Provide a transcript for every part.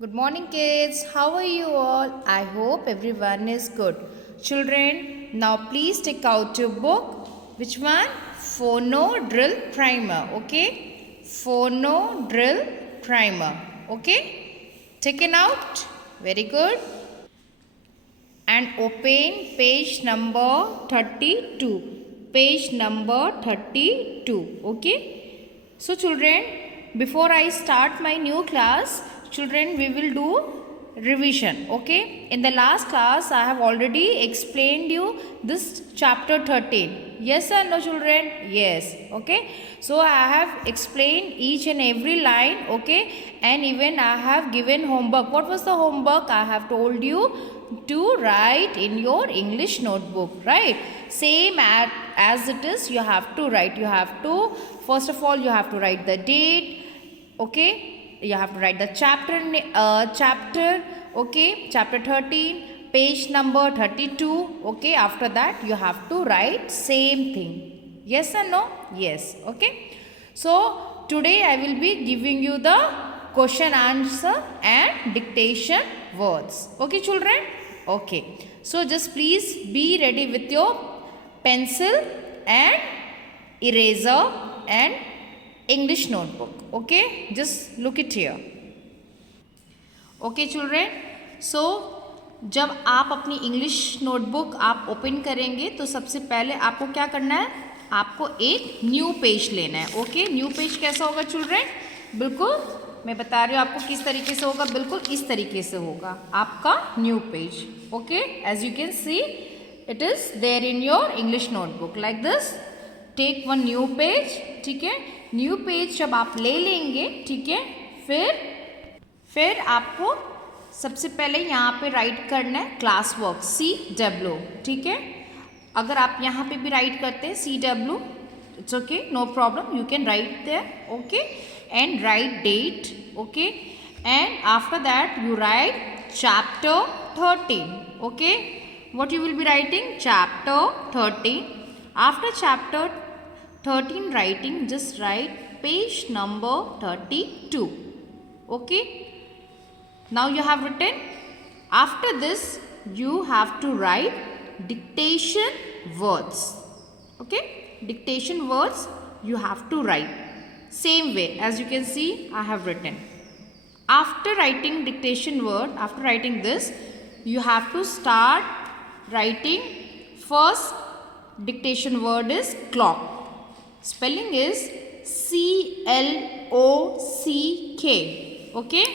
Good morning, kids. How are you all? I hope everyone is good. Children, now please take out your book. Which one? Phono Drill Primer. Okay? Phono Drill Primer. Okay? Taken out. Very good. And open page number 32. Page number 32. Okay? So children, before I start my new class, children, we will do revision. Okay? In the last class, I have already explained you this chapter 13. Yes or no, children? Yes. Okay? So I have explained each and every line. Okay? And even I have given homework. What was the homework? I have told you to write in your English notebook, right? Same as it is, you have to write. You have to, first of all, you have to write the date, okay? You have to write the chapter, okay? Chapter 13, page number 32, okay? After that, you have to write same thing. Yes or no? Yes, okay? So, today I will be giving you the question answer and dictation words. Okay, children? Okay. So, just please be ready with your pencil and eraser and English notebook. Okay? Just look it here. Okay, children? So, जब आप अपनी English notebook आप open करेंगे तो सबसे पहले आपको क्या करना है, आपको एक न्यू पेज लेना है. ओके, न्यू पेज कैसा होगा चिल्ड्रेन? बिल्कुल मैं बता रही हूँ आपको किस तरीके से होगा. बिल्कुल इस तरीके से होगा आपका new page. Okay, as you can see it is there in your English notebook like this. Take one new page. ठीक है, न्यू पेज जब आप ले लेंगे, ठीक है, फिर आपको सबसे पहले यहाँ पे राइट करना है क्लास वर्क CW. ठीक है, अगर आप यहाँ पे भी राइट करते हैं CW, it's okay, no problem, you can write there. Okay, and write date. Okay, and after that you write chapter 13. Okay, what you will be writing? Chapter 13. After chapter 13 writing, just write page number 32. Okay, now you have written. After this you have to write dictation words. Okay, dictation words you have to write same way as you can see I have written. After writing dictation word, after writing this, you have to start writing. First dictation word is clock. Spelling is CLOCK. Okay,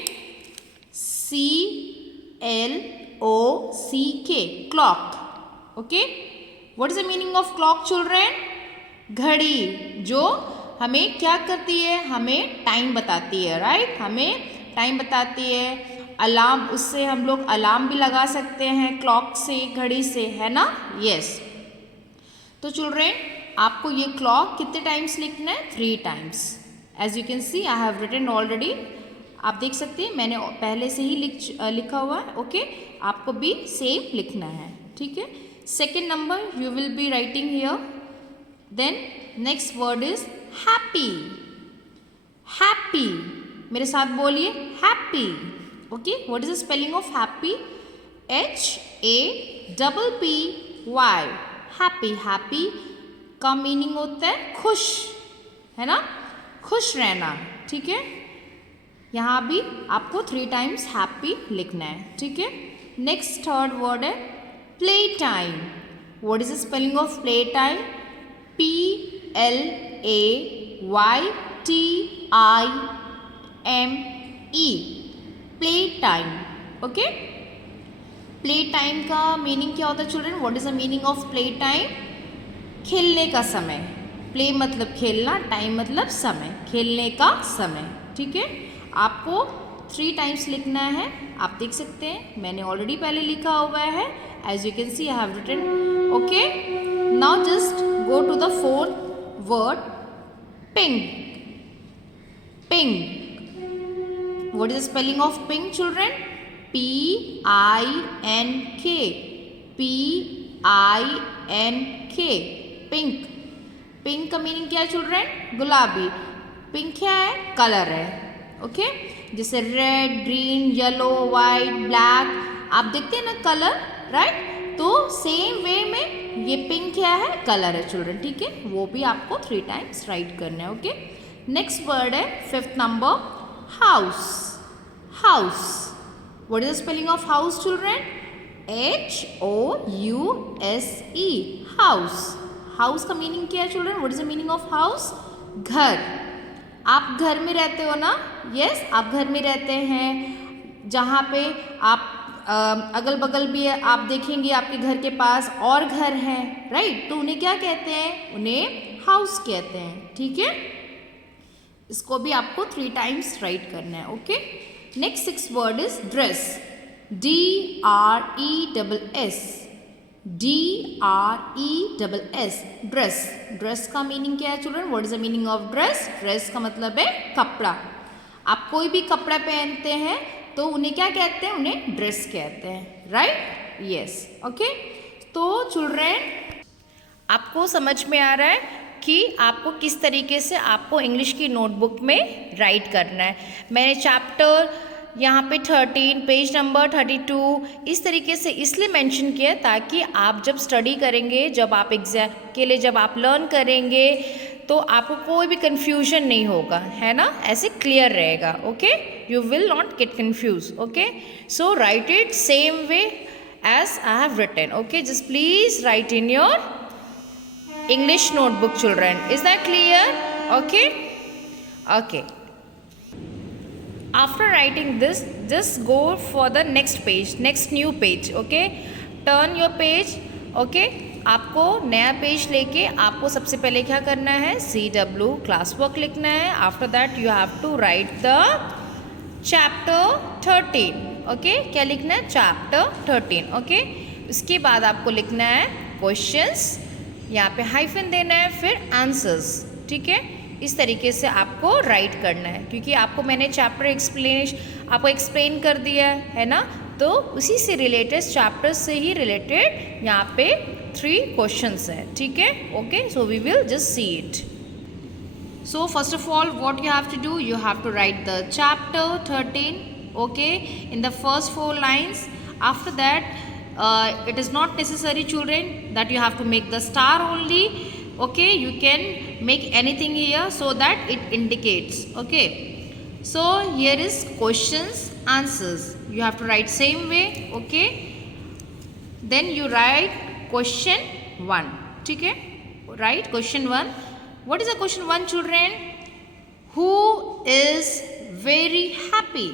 CLOCK, clock. Okay, what is the meaning of clock children? घड़ी, जो हमें क्या करती है, हमें time बताती है. Right, हमें टाइम बताती है. अलार्म, उससे हम लोग अलार्म भी लगा सकते हैं क्लॉक से, घड़ी से, है ना. यस, तो चिल्ड्रेन आपको ये क्लॉक कितने टाइम्स लिखना है? 3 times. As you can see I have written already. आप देख सकते हैं मैंने पहले से ही लिखा हुआ है. ओके, आपको भी सेम लिखना है. ठीक है, second number you will be writing here. Then next word is happy. Happy, मेरे साथ बोलिए happy. Okay, what is the spelling of happy? HAPPY. Happy. Happy का मीनिंग होता है खुश, है ना, खुश रहना. ठीक है, यहाँ भी आपको 3 टाइम्स हैप्पी लिखना है. ठीक है, नेक्स्ट थर्ड वर्ड है play time. What is the spelling of play time? PLAYTIME. Play time. Okay, play time का मीनिंग क्या होता है children? What is the meaning of play time? खेलने का समय. प्ले मतलब खेलना, टाइम मतलब समय, खेलने का समय. ठीक है, आपको 3 टाइम्स लिखना है. आप देख सकते हैं मैंने ऑलरेडी पहले लिखा हुआ है. As you can see I have written. Okay, now just go to the fourth word pink. Pink, what is the spelling of pink children? PINK. PINK, pink. Pink का मीनिंग क्या है चिल्ड्रन? गुलाबी. Pink क्या है? Colour है. Okay, जैसे red, green, yellow, white, black, आप देखते हैं ना कलर, राइट? तो सेम वे में ये पिंक क्या है, कलर है चिल्ड्रन, ठीक है? वो भी आपको 3 टाइम्स राइट करना है, ओके? नेक्स्ट वर्ड है 5th number, house. House, what is the spelling of house children? HOUSE, house. House का मीनिंग क्या है children? What is the meaning of house? घर। आप घर में रहते हो ना? यस, आप घर में रहते हैं, जहाँ पे आप अगल बगल भी आप देखेंगे आपके घर के पास और घर हैं, राइट? तो उन्हें क्या कहते हैं? उन्हें हाउस कहते हैं, ठीक है? इसको भी आपको 3 टाइम्स राइट करना है, okay? Next 6th word is dress. DRESS, DRESS, dress. Dress का मीनिंग क्या है children? What is the meaning of dress? Dress का मतलब है कपड़ा। आप कोई भी कपड़ा पहनते हैं तो उन्हें क्या कहते हैं? उन्हें ड्रेस कहते हैं, राइट? Yes, okay? तो चिल्ड्रन, आपको समझ में आ रहा है कि आपको किस तरीके से आपको इंग्लिश की नोटबुक में राइट करना है। मैंने चैप्टर यहाँ पे 13, पेज नंबर 32 इस तरीके से इसलिए मेंशन किया ताकि आप जब स्टडी करेंगे, जब आप एग्जाम के लिए जब आप लर्न करेंगे तो आपको कोई भी कन्फ्यूजन नहीं होगा, है ना? ऐसे क्लियर रहेगा, okay? You will not get confuse, okay? So write it same way as I have written, okay? Just please write in your English notebook children. Is that clear? Okay? Okay. After writing this, just go for the next page, next new page, okay? Turn your page, okay? आपको नया page लेके आपको सबसे पहले क्या करना है? CW class work लिखना है। After that you have to write the chapter 13, okay? क्या लिखना है? Chapter 13, okay? उसके बाद आपको लिखना है क्वेश्चंस, यहाँ पे हाइफन देना है, फिर आंसर्स, ठीक है? इस तरीके से आपको राइट करना है, क्योंकि आपको मैंने चैप्टर आपको एक्सप्लेन कर दिया है ना? तो उसी से रिलेटेड, चैप्टर से ही रिलेटेड यहाँ पे 3 क्वेश्चंस हैं, ठीक है? Okay, so we will just see it. So first of all what you have to do, you have to write the chapter 13, okay, in the first 4 lines. After that it is not necessary children that you have to make the star only, okay? You can make anything here so that it indicates, okay? So here is questions, answers, you have to write same way, okay? Then you write question 1, ठीक है? Write question 1. What is the question 1 children? Who is very happy?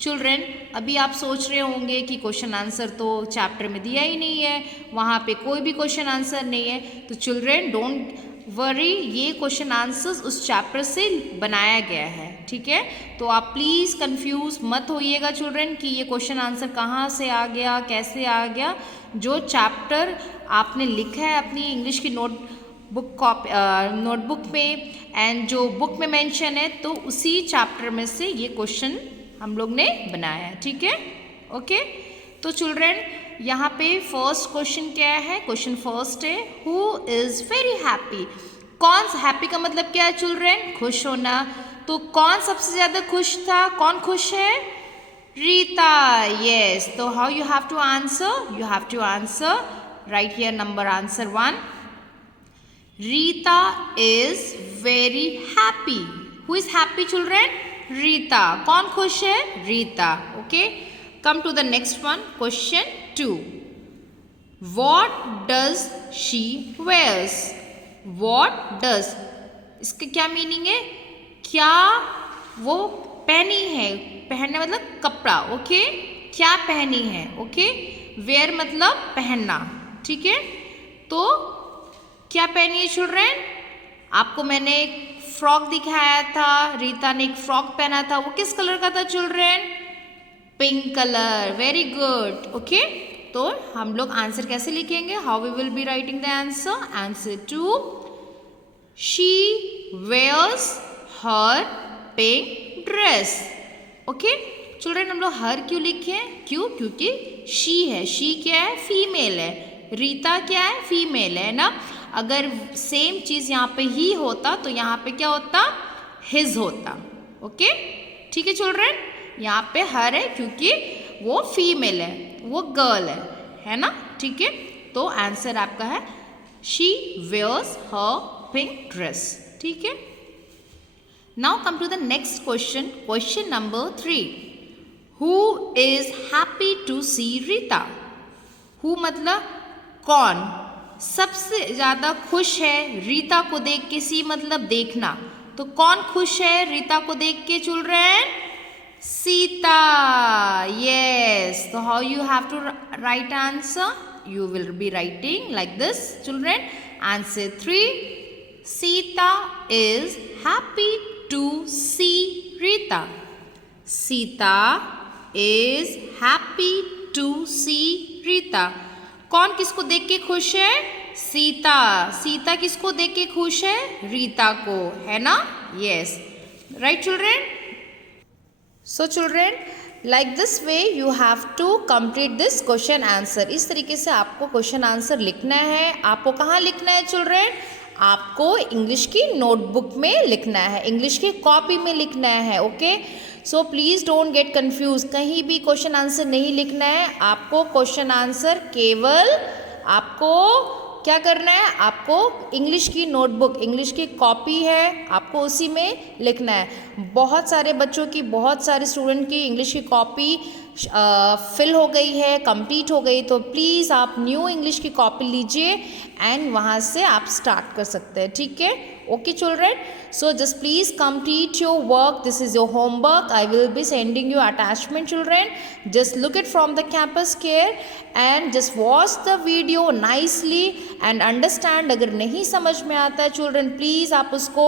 Children, अभी आप सोच रहे होंगे कि question answer तो chapter में दिया ही नहीं है, वहाँ पे कोई भी क्वेश्चन आंसर नहीं है। तो चिल्ड्रन डोंट वरी, ये क्वेश्चन आंसर्स उस चैप्टर से बनाया गया है, ठीक है? तो आप प्लीज़ कंफ्यूज मत होइएगा चिल्ड्रन कि ये क्वेश्चन आंसर कहाँ से आ गया, कैसे आ गया। जो चैप्टर आपने लिखा है अपनी इंग्लिश की नोटबुक में एंड जो बुक में मेंशन है, तो उसी चैप्टर में से ये क्वेश्चन हम लोग ने बनाया है, ठीक है? ओके, तो चिल्ड्रन यहाँ पे फर्स्ट क्वेश्चन क्या है? क्वेश्चन फर्स्ट है, हु इज वेरी हैप्पी? कौन हैप्पी का मतलब क्या है चिल्ड्रन? खुश होना। तो कौन सबसे ज्यादा खुश था? कौन खुश है? रीता, यस। तो how you have to answer? You have to answer, right here number answer 1, Rita is very happy. Who is happy children? Rita. कौन खुश है? Rita, okay? Come to the next one, question 2, what does she wears? What does, इसका क्या meaning है? क्या वो पहनी है? पहनना मतलब कपड़ा, ओके? क्या पहनी है, ओके? वेयर मतलब पहनना, ठीक है? तो क्या पहनी है चिल्ड्रन? आपको मैंने एक फ्रॉक दिखाया था, रीता ने एक फ्रॉक पहना था, वो किस कलर का था children? Pink colour, very good, okay? तो हम लोग आंसर कैसे लिखेंगे? How we will be writing the answer? Answer 2, she wears her pink dress, okay? Children हम लोग हर क्यों लिखे? क्यों? क्योंकि शी है, शी क्या है? फीमेल है, रीता क्या है? फीमेल है ना? अगर सेम चीज़ यहाँ पे ही होता तो यहाँ पे क्या होता? हिज होता, ओके? ठीक है चिल्ड्रन? यहाँ पे हर है क्योंकि वो फीमेल है, वो गर्ल है ना, ठीक है। तो आंसर आपका है she wears her pink dress, ठीक है। Now come to the next question, question number 3। Who is happy to see Rita? Who मतलब कौन सबसे ज़्यादा खुश है रीता को देख के? सी मतलब देखना, तो कौन खुश है रीता को देख के children? Sita, yes. So how you have to write answer? You will be writing like this children. Answer 3. Sita is happy to see Rita. Sita is happy to see Rita. कौन किसको देख के खुश है? सीता। सीता किसको देख के खुश है? रीता को, है ना? Yes. Right children? So children, like this way you have to complete this question answer. इस तरीके से आपको क्वेश्चन आंसर लिखना है। आपको कहाँ लिखना है चिल्ड्रेन? आपको इंग्लिश की नोटबुक में लिखना है, इंग्लिश की कॉपी में लिखना है, okay. So please don't get confuse, कहीं भी क्वेश्चन आंसर नहीं लिखना है। आपको क्वेश्चन आंसर केवल आपको क्या करना है? आपको इंग्लिश की नोटबुक, इंग्लिश की कॉपी है, आपको उसी में लिखना है। बहुत सारे बच्चों की, बहुत सारे स्टूडेंट की इंग्लिश की कॉपी फिल हो गई है, कंप्लीट हो गई, तो प्लीज़ आप न्यू इंग्लिश की कॉपी लीजिए एंड वहाँ से आप स्टार्ट कर सकते हैं, ठीक है। Okay children, so just please complete your work, this is your homework, I will be sending you attachment children, just look it from the campus care and just watch the video nicely and understand. अगर नहीं समझ में आता है children, please आप उसको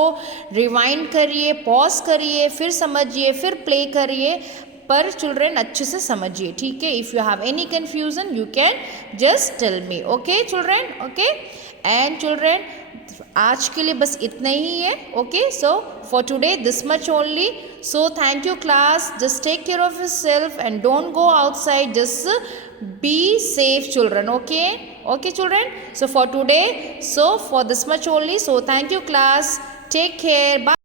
rewind करिए, pause करिए, फिर समझिए, फिर प्ले करिए, पर चिल्ड्रेन अच्छे से समझिए, ठीक है। If you have any confusion you can just tell me, okay children, okay. And children आज के लिए बस इतना ही है, okay. So for today this much only, so thank you class, just take care of yourself and don't go outside, just be safe children, okay, okay children. So for today, so for this much only, so thank you class, take care, bye.